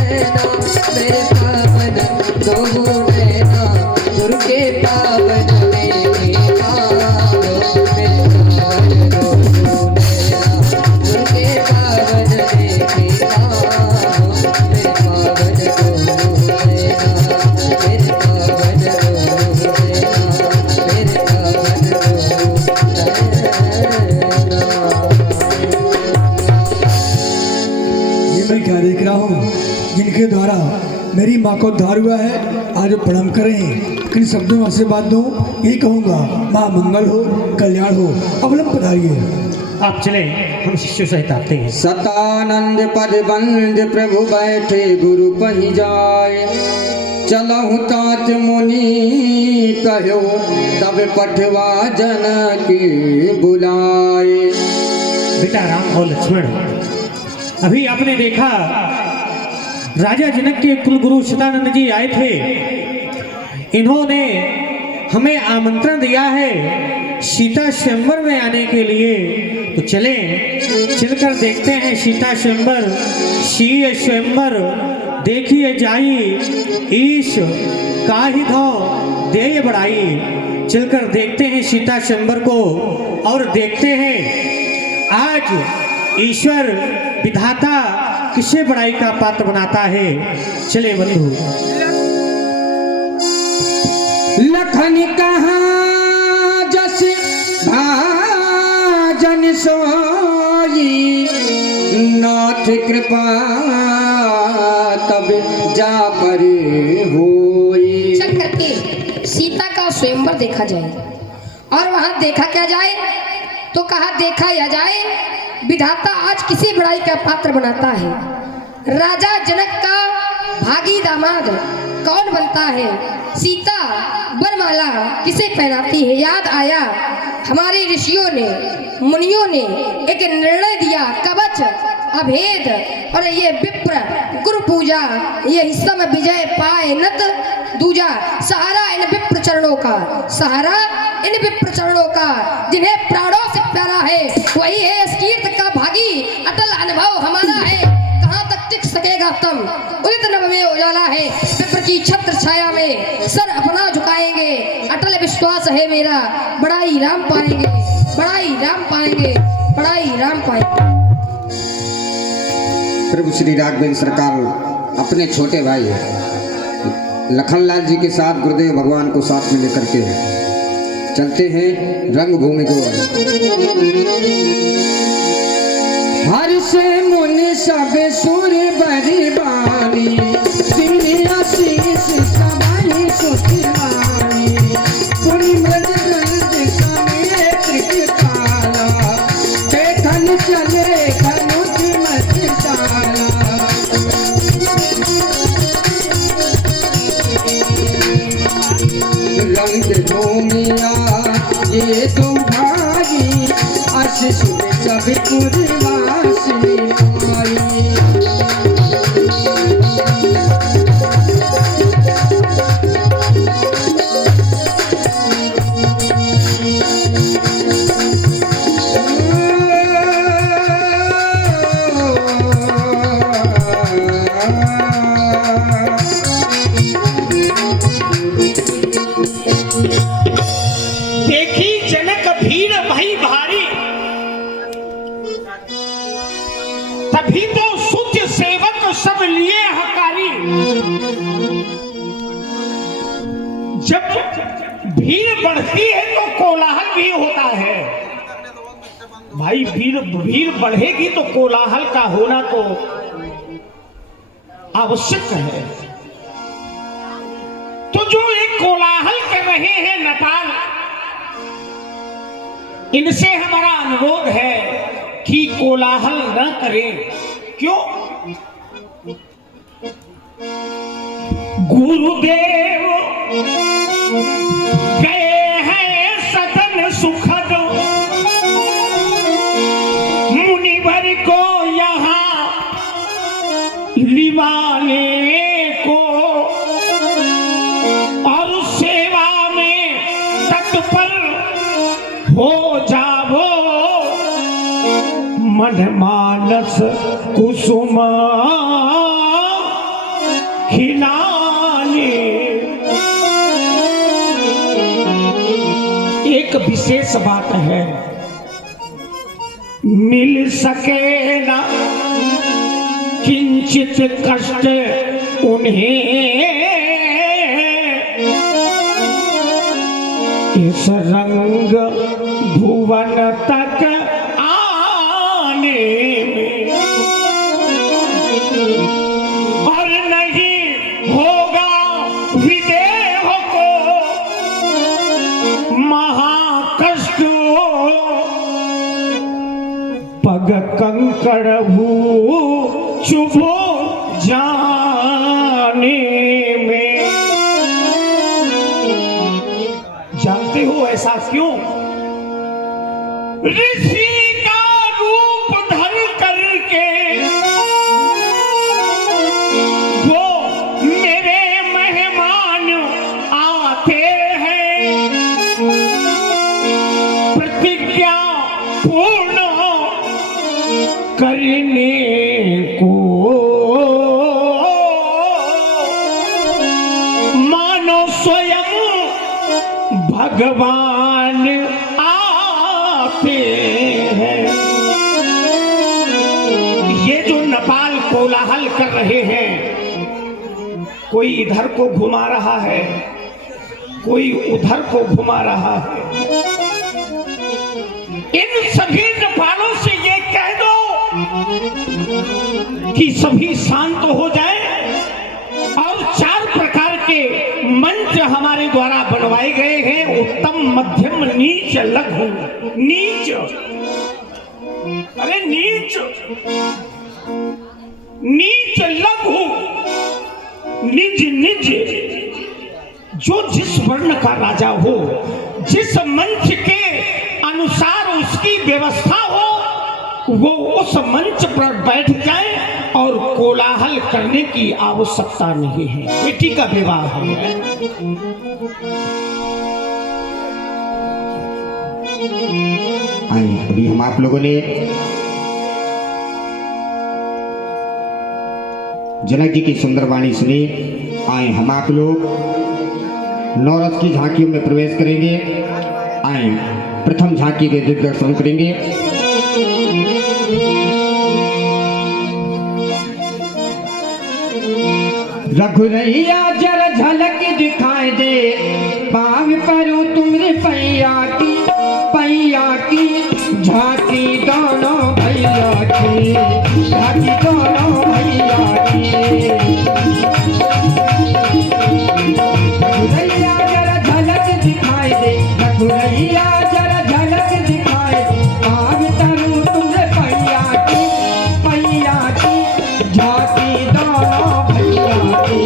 नैना, मेरे पावन दो नैना। गुरु के पावन मेरे नाम, मेरे पावन दो नैना। गुरु के पावन मेरे नाम, मेरे पावन दो नैना। मेरे पावन दो नैना, मेरे पावन दो नैना। ये मैं क्या देख रहा हूँ, जिनके द्वारा मेरी माँ को उद्धार हुआ है, आज वो प्रणाम करें। किन शब्दों में आशीर्वाद दूँ, यही कहूँगा, माँ मंगल हो, कल्याण हो। अवलंब पधारिए। आप चले, हम शिष्यों सहित आते हैं। सतानंद पद बंद प्रभु बैठे गुरु पहि जाए, चलहु तात मुनि कहो, तब पठवा जनक बुलाए। बेटा राम और लक्ष्मण, अभी आपने देखा राजा जनक के कुलगुरु सतानंद जी आए थे। इन्होंने हमें आमंत्रण दिया है सीता स्वयंवर में आने के लिए। तो चले, चलकर देखते हैं सीता स्वयंवर। सी स्वयंवर देखिए जाई, ईश काहि धो देय बढ़ाई। चलकर देखते हैं सीता स्वयंवर को और देखते हैं आज ईश्वर विधाता किसे बड़ाई का पात्र बनाता है। चले बंधु। लखन कहा जस भाजन सोई, नाथ कृपा तब जा पर होई। चल करके सीता का स्वयंवर देखा जाए। और वहां देखा क्या जाए, तो कहा देखा या जाए विधाता आज किसी बड़ाई का पात्र बनाता है। राजा जनक का भागी दामाद कौन बनता है, सीता वरमाला किसे पहनाती है। याद आया हमारे ऋषियों ने, मुनियों ने एक निर्णय दिया, कवच अभेद और ये विप्र गुरु पूजा, ये हिस्सा में विजय पाए नत दूजा। सहारा इन विप्र चरणों का, सहारा इन विप्र चरणों का, जिन्हें प्राणों से प्यारा है, वही है इस कीर्त का भागी। अटल अनुभव हमारा है, कहाँ तक टिक सकेगा तम, उदित नभ में उजाला है। विप्र की छत्र छाया में सर अपना झुकाएंगे, अटल विश्वास है मेरा, बड़ाई राम पाएंगे, बड़ाई राम पाएंगे, बड़ाई राम पाएंगे। प्रभु श्री राघवेंद्र सरकार अपने छोटे भाई लखनलाल जी के साथ गुरुदेव भगवान को साथ में लेकर के चलते हैं रंगभूमि को। हर से मुनि सब सुर बरी बानी, सिंह आशीष सबाई सुखिवानी। पुनि मृद गंध समे त्रिकाला, देखन चले खनुज मधुशाला। रंग भूमिया ये तुम भागी, आशीष सब पुरवासी आई। देखी जनक भीड़ भई भारी, जब भीड़ बढ़ती है तो कोलाहल भी होता है भाई। भीड़ बढ़ेगी तो कोलाहल का होना तो आवश्यक है। तो जो एक कोलाहल कर रहे हैं नेपाल, इनसे हमारा अनुरोध है कि कोलाहल न करें। क्यों? गुरुदेव गए हैं सदन सुखद, मुनिवर को यहाँ लिवाने को, और सेवा में तत्पर हो जाओ, मन मानस कुसुम खिलाने। एक विशेष बात है, मिल सके ना किंचित कष्ट उन्हें, इस रंग भुवन तक आने में, और नहीं होगा विदेह को महाकष्ट, पग कंकड़ भू चुभो जाने में। जानते हो ऐसा क्यों? ऋषि का रूप धर करके वो मेरे मेहमान आते हैं, प्रतिज्ञा पूर्ण करने को, मानो स्वयं भगवान आते हैं। ये जो नेपाल कोलाहल कर रहे हैं, कोई इधर को घुमा रहा है, कोई उधर को घुमा रहा है, इन सभी नेपालों से ये कह दो कि सभी शांत हो जाए, और 4 प्रकार के मंच हमारे द्वारा बनवाए गए हैं, उत्तम, मध्यम, नीच, लघु। नीच, अरे नीच, नीच, लघु, निज निज, जो जिस वर्ण का राजा हो, जिस मंच के अनुसार उसकी व्यवस्था हो, वो उस मंच पर बैठ जाए, और कोलाहल करने की आवश्यकता नहीं है। बेटी का विवाह है। आइए, अभी हम आप लोगों ने जनक जी की सुंदर वाणी सुनी। आए हम आप लोग नवरस की झांकियों में प्रवेश करेंगे। आए प्रथम झांकी के दिग्दर्शन करेंगे। रघुरैया जरा झलक दिखाए दे, पाव परू तुमरे पैया की झांकी दोनों भैया की, झांकी दोनों भैया की। रघुरैया जरा झलक दिखाए दे, रघुरैया जरा झलक दिखाए दे, पाव परू तुमरे पैया की झांकी दोनों भैया की,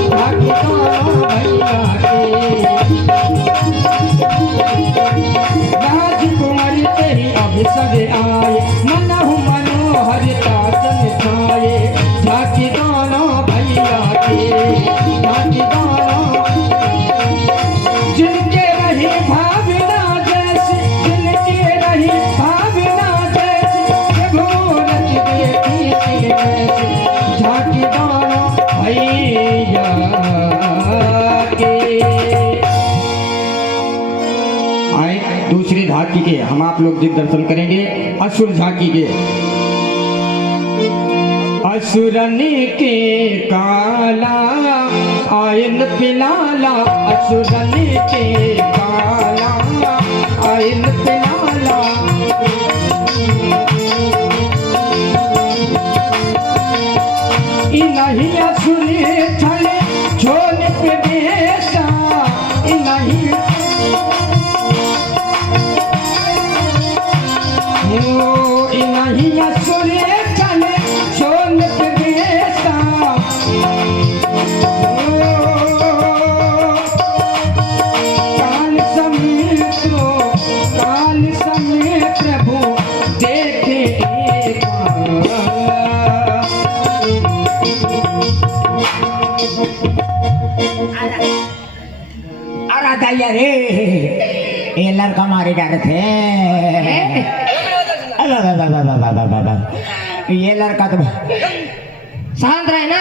झांकी दोनों भैया की। राजकुमारी तेरी अभिषेक आए, मनहु मनोहर ताजन खाए, झांकी दोनों भैया की, झांकी दोनों। जिनके रही भावना जैसी, जिनके रही भावना जैसी, मूरत देखी थी कैसी, झांकी दोनों भैया की। आए दूसरी झांकी के हम आप लोग दिग्दर्शन करेंगे। असुर झांकी के असुरन के काला आयन पिलाला, असुरन के काला आयन पिलाला। नहीं असुरी छले छोल पे बेसा, नहीं नहीं असुरी छले छोल पे बेसा। काल समय प्रभु देखे एक दैया रे, ये लड़का मारे डर थे। ये लड़का तो शांत रहे ना,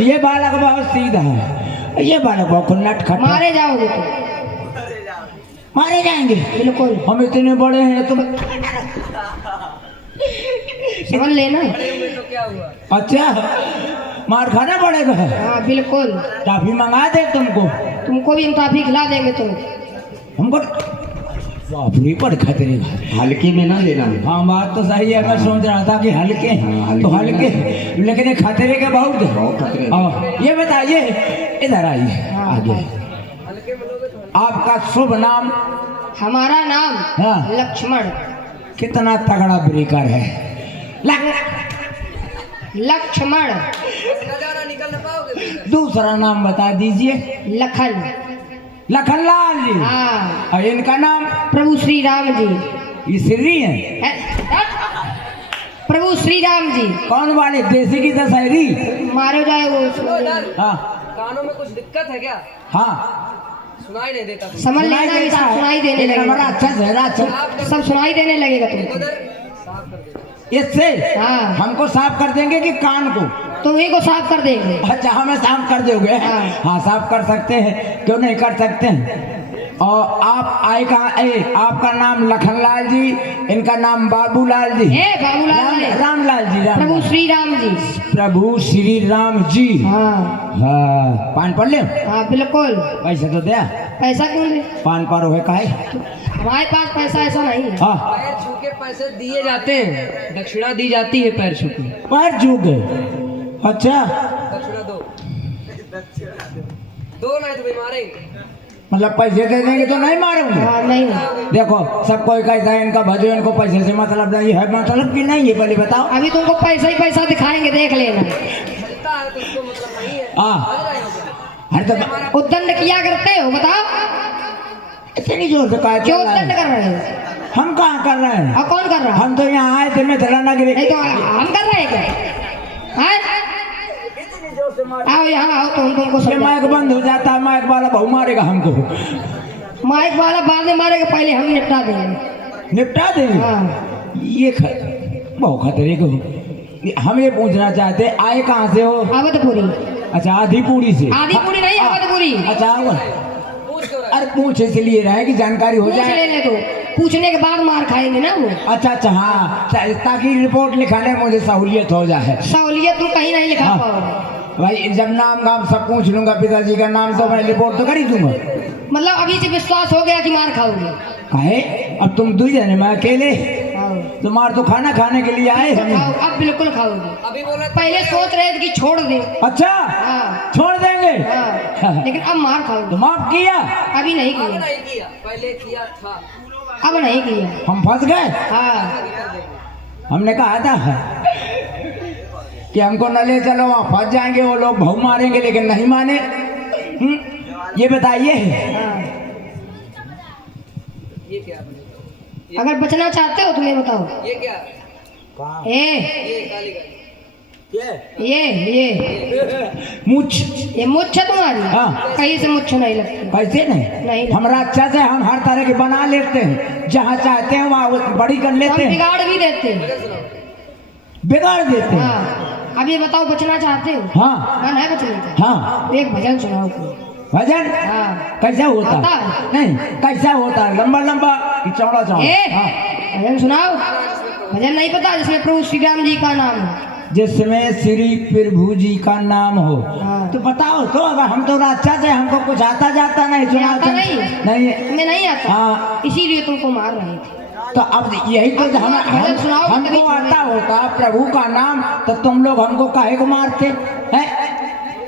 ये बालक बहुत सीधा है, ये बालक बहुत नटखट। मारे जाओगे तो मारे जाएंगे बिल्कुल, हम इतने बड़े हैं तुम। समझ लेना। अच्छा, मार खाना पड़ेगा। हाँ बिल्कुल, टॉफी मंगा दे तुमको, तुमको भी हम टॉफी खिला देंगे तुम। हमको टॉफी पर खतरे हल्की में ना लेना। हाँ बात तो सही है, मैं सोच रहा था कि हल्के हाँ, तो हल्के, लेकिन ये खतरे के बहुत है। बहुत खतरे हैं। हाँ, ये बताइए, इधर आइए आगे। आपका शुभ नाम? हमारा नाम हाँ। लक्ष्मण। कितना तगड़ा ब्रेकर है। लक्ष्मण। दूसरा नाम बता दीजिए। लखन। लखनलाल जी। हाँ। और इनका नाम? प्रभु श्री राम जी। ये श्री है? प्रभु श्री राम जी। कौन वाले, देसी की दशहरी? मारो जाए वो। हाँ। कानों में कुछ दिक्कत है क्या? हाँ, सुनाई नहीं देता। समझ लेना, ये सब सुनाई देने लगेगा। अच्छा चेहरा, अच्छा सब सुनाई देने लगेगा तुमको। इससे हाँ। हमको साफ कर देंगे कि कान को? तुम्ही को साफ कर देंगे। अच्छा, हमें साफ कर दोगे? हाँ। हाँ, साफ कर सकते हैं, क्यों नहीं कर सकते हैं। और आप आए कहाँ? आपका नाम लखनलाल जी, इनका नाम बाबूलाल जी। बाबूलाल जी। रामलाल जी। प्रभु श्री राम जी। प्रभु श्री राम जी। हाँ हाँ, पान पढ़ ले। हाँ बिल्कुल। पैसा तो दे। पैसा क्यों दे? पान पर हो काहे? हमारे पास पैसा ऐसा नहीं है। हाँ, पैर छू के पैसे दिए जाते हैं, दक्षिणा दी जाती है पैर छू के। पैर छू के? अच्छा, दक्षिणा दो, दो नहीं तो भी मारेंगे। मतलब पैसे दे देंगे तो नहीं मारूंगा? हाँ नहीं। देखो, सब कोई कहता है इनका भजो, इनको पैसे से मतलब नहीं है। मतलब कि नहीं है, पहले बताओ। अभी तुमको पैसा ही पैसा दिखाएंगे, देख लेना। मिलता है तो उसको मतलब नहीं है। हाँ, हर तो उद्दंड किया करते हो, बताओ इतनी जोर से कहा क्यों उद्दंड कर रहे हो? हम कहाँ कर रहे हैं? और कौन कर रहा है? हम तो यहाँ आए थे मिथिला नगरी। नहीं तो हम कर रहे हैं क्या? आओ यहाँ आओ, तो हम तुमको ये समझा। माइक बंद हो जाता है, माइक वाला बहु मारेगा हमको। माइक वाला बाद में मारेगा, पहले हम निपटा देंगे। निपटा देंगे? हाँ। ये बहुत खतरे को। हम ये पूछना चाहते, आए कहाँ से हो? आवतपुरी। अच्छा, आदिपुरी से। आदिपुरी नहीं, आवतपुरी। अच्छा, अरे पूछ इसलिए रहे कि जानकारी हो पूछ जाए। लेने दो, पूछने के बाद मार खाएंगे ना वो। अच्छा अच्छा, हाँ, ताकि रिपोर्ट लिखाने में मुझे सहूलियत हो जाए। सहूलियत तुम कहीं नहीं लिखा हाँ। पाओगे। भाई, जब नाम गाम सब पूछ लूंगा, पिताजी का नाम, तो मैं रिपोर्ट तो कर ही दूंगा। मतलब अभी से विश्वास हो गया कि मार खाओगे? काहे? अब तुम दो जने, मैं अकेले। खाओ। तुम्हारे तो खाना खाने के लिए आए हम। खाओ, अब बिल्कुल खाओगे। अभी बोला पहले सोच रहे थे कि छोड़ दे। अच्छा, हाँ छोड़ देंगे? हाँ, लेकिन अब मार खाओगे। तो माफ किया? अभी नहीं किया, नहीं किया, पहले किया था। अब नहीं किया। हम फंस गए। हाँ हमने कहा था कि हमको न ले चलो, वहाँ फंस जाएंगे, वो लोग भाव मारेंगे, लेकिन नहीं माने। ये बताइए, हाँ। ये क्या? अगर बचना चाहते हो तो ये बताओ। ये क्या? ये काली काली। ये मुझ ये मुच्छ है तुम्हारी? हाँ। कहीं से मुच्छ नहीं लगती। कैसे नहीं? नहीं। हमारा अच्छा से हम हर तरह के बना लेते हैं, जहाँ चाहते हैं वहाँ बड़ी कर हम लेते हैं, बिगाड़ भी देते हैं। बिगाड़ देते हैं। हाँ। अब ये बताओ, बचना चाहते हो? हाँ मन है बचने का? हाँ। एक भजन सुनाओ कोई। भजन हाँ। कैसा होता आता है? है? नहीं, कैसा होता है? लंबा लंबा कि चौड़ा चौड़ा? ए हाँ। भजन सुनाओ। भजन नहीं पता जिसमें प्रभु श्री राम जी का नाम है? जिसमें श्री प्रभु जी का नाम हो। हाँ। तो बताओ तो, अब हम तो अच्छा से, हमको कुछ आता जाता नहीं, सुना आता नहीं? नहीं। तुम्हें नहीं आता? हाँ। इसीलिए तुमको मार रहे थे। तो अब यही तो भजन सुनाओ, हमको तभी आता होता प्रभु का नाम, तो तुम लोग हमको काहे को मारते हैं?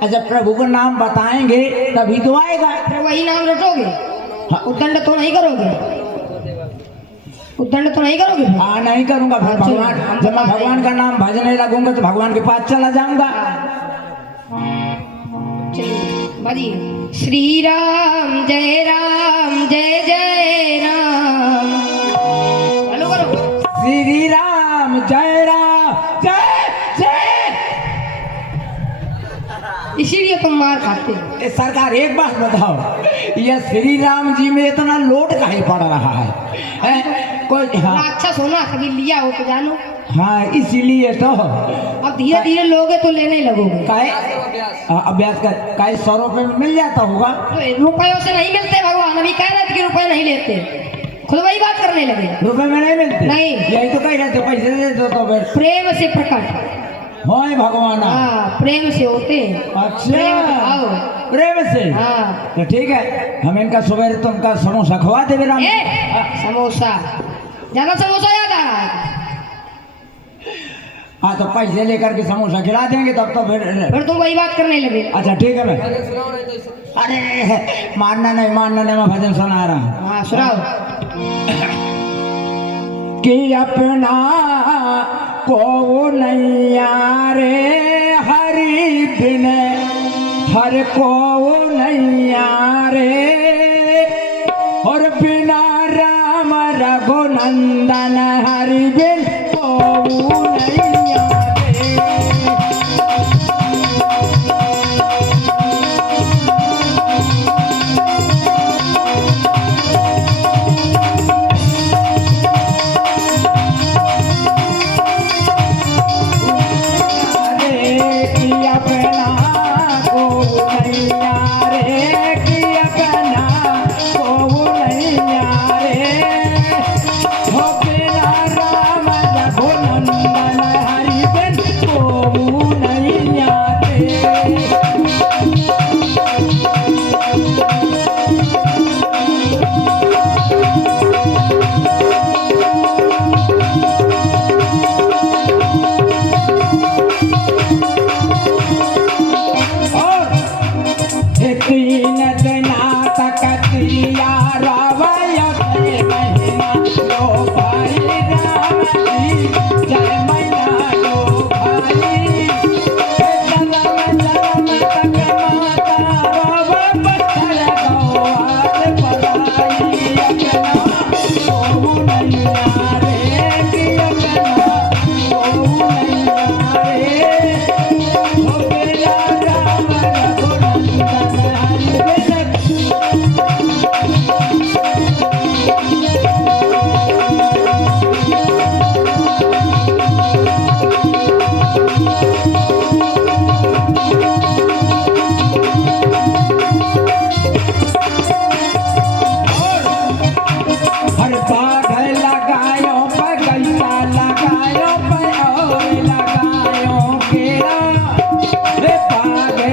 जब प्रभु का नाम बताएंगे तभी तो आएगा। फिर वही नाम रटोगे? हाँ। उद्दंड तो नहीं करोगे? उद्दंड तो नहीं करोगे? हाँ, नहीं करूंगा। फिर हाँ, चलो, भगवान, हम जब मैं बता भगवान का नाम भजने लगूंगा तो भगवान के पास चला जाऊंगा। चलिए बाजिए। श्री राम जय जय राम। हेलो करो। श्री राम जय जय। इसीलिए तुम मार खाते हो। ए सरकार, एक बात बताओ, यह श्री राम जी में इतना लोड काहे पड़ रहा है? कोई हाँ, राक्षस होना कभी लिया हो तो जानो। हाँ, इसीलिए तो अब धीरे धीरे लोगे तो लेने लगोगे। काहे अभ्यास कर, काहे 100 रुपये में मिल जाता होगा। तो रुपयों से नहीं मिलते भगवान, अभी कह रहे थे कि रुपए नहीं लेते, खुद वही बात करने लगे। रुपए में नहीं मिलते? नहीं। यही तो कह रहे थे, पैसे दे दो तो फिर। प्रेम से प्रकट। होए भगवान। हाँ, प्रेम से होते हैं। अच्छा, प्रेम दिखाओ। प्रेम से। हाँ। तो ठीक है, हम इनका सुबह तुमका समोसा खवा देवे राम। समोसा ज्यादा समोसा याद आ रहा है। हाँ, तो पैसे लेकर के समोसा खिला देंगे तब तो फिर तुम वही बात करने लगे। अच्छा ठीक है। मैं अरे मानना नहीं, मैं भजन सुना रहा हूँ। हाँ सुनाओ। कि अपना को नैया रे हरि बिन हर को नैया रे, और बिना राम रघुनंदन हरि बिन को नैया रे।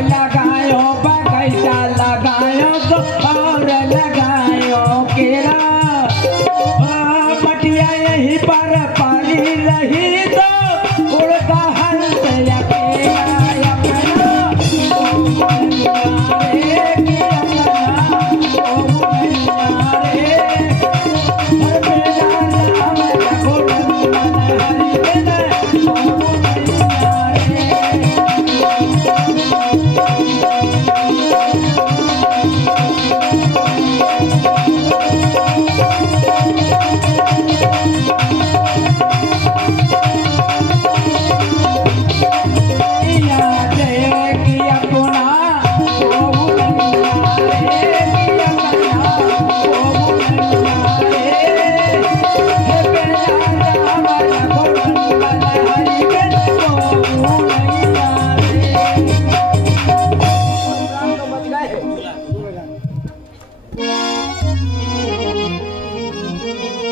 लगायो बगैचा लगायो तो और लगायो।